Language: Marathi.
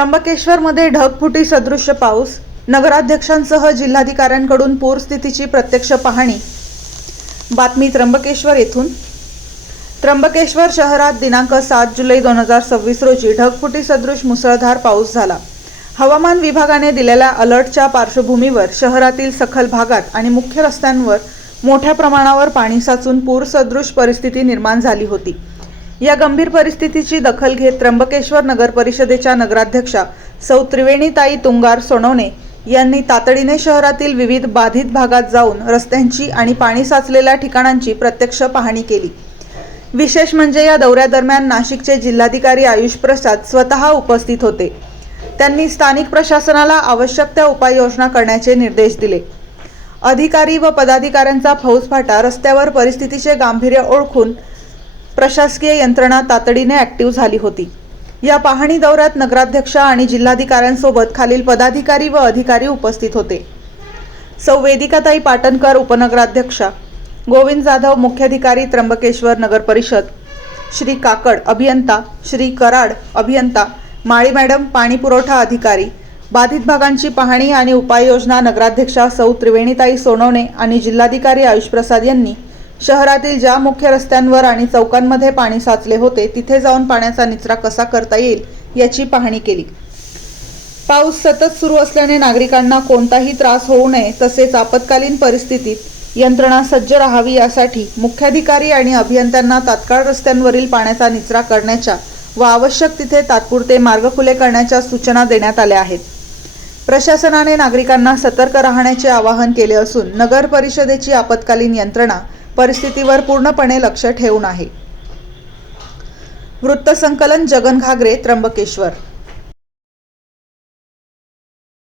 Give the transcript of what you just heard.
त्र्यंबकेश्वरमध्ये ढगफुटी सदृश्य पाऊस, नगराध्यक्षांसह जिल्हाधिकाऱ्यांकडून पूरस्थितीची प्रत्यक्ष पाहणी। बातमी त्र्यंबकेश्वर येथून। त्र्यंबकेश्वर शहरात दिनांक 7 जुलै 2026 रोजी ढगफुटी सदृश मुसळधार पाऊस झाला। हवामान विभागाने दिलेल्या अलर्टच्या पार्श्वभूमीवर शहरातील सखल भागात आणि मुख्य रस्त्यांवर मोठ्या प्रमाणावर पाणी साचून पूरसदृश परिस्थिती निर्माण झाली होती। या गंभीर परिस्थितीची दखल घेत त्र्यंबकेश्वर नगर परिषदेच्या नगराध्यक्षा सौ त्रिवेणीताई तुंगार सोनवणे यांनी तातडीने शहरातील विविध बाधित भागात जाऊन रस्त्यांची आणि पाणी साचलेल्या ठिकाणांची प्रत्यक्ष पाहणी केली। विशेष म्हणजे या दौऱ्यादरम्यान नाशिकचे जिल्हाधिकारी आयुष प्रसाद स्वतः उपस्थित होते। त्यांनी स्थानिक प्रशासनाला आवश्यक त्या उपाययोजना करण्याचे निर्देश दिले। अधिकारी व पदाधिकाऱ्यांचा फौजफाटा रस्त्यावर परिस्थितीचे गांभीर्य ओळखून प्रशासकीय यंत्रणा तातडीने ऍक्टिव्ह झाली होती। या पाहणी दौऱ्यात नगराध्यक्ष आणि जिल्हाधिकाऱ्यांसोबत खालील पदाधिकारी व अधिकारी उपस्थित होते। सौ वेदिकाताई पाटणकर उपनगराध्यक्षा, गोविंद जाधव मुख्याधिकारी त्र्यंबकेश्वर नगर परिषद, श्री काकड अभियंता, श्री कराड अभियंता, माळी मॅडम पाणी पुरवठा अधिकारी। बाधित भागांची पाहणी आणि उपाययोजना नगराध्यक्षा सौ त्रिवेणीताई सोनवणे आणि जिल्हाधिकारी आयुष प्रसाद यांनी शहरातील ज्या मुख्य रस्त्यांवर आणि चौकांमध्ये पाणी साचले होते तिथे जाऊन पाण्याचा निचरा कसा करता येईल याची पाहणी केली। पाऊस सतत सुरू असल्याने नागरिकांना कोणताही त्रास होऊ नये तसेच आपत्कालीन परिस्थितीत यंत्रणा सज्ज राहावी यासाठी मुख्याधिकारी आणि अभियंत्यांना तात्काळ रस्त्यांवरील पाण्याचा निचरा करण्याच्या व आवश्यक तिथे तात्पुरते मार्ग खुले करण्याच्या सूचना देण्यात आल्या आहेत। प्रशासनाने नागरिकांना सतर्क राहण्याचे आवाहन केले असून नगर परिषदेची आपत्कालीन यंत्रणा परिस्थितीवर पूर्णपणे लक्ष ठेवून आहे। वृत्तसंकलन जगन घागरे, त्र्यंबकेश्वर।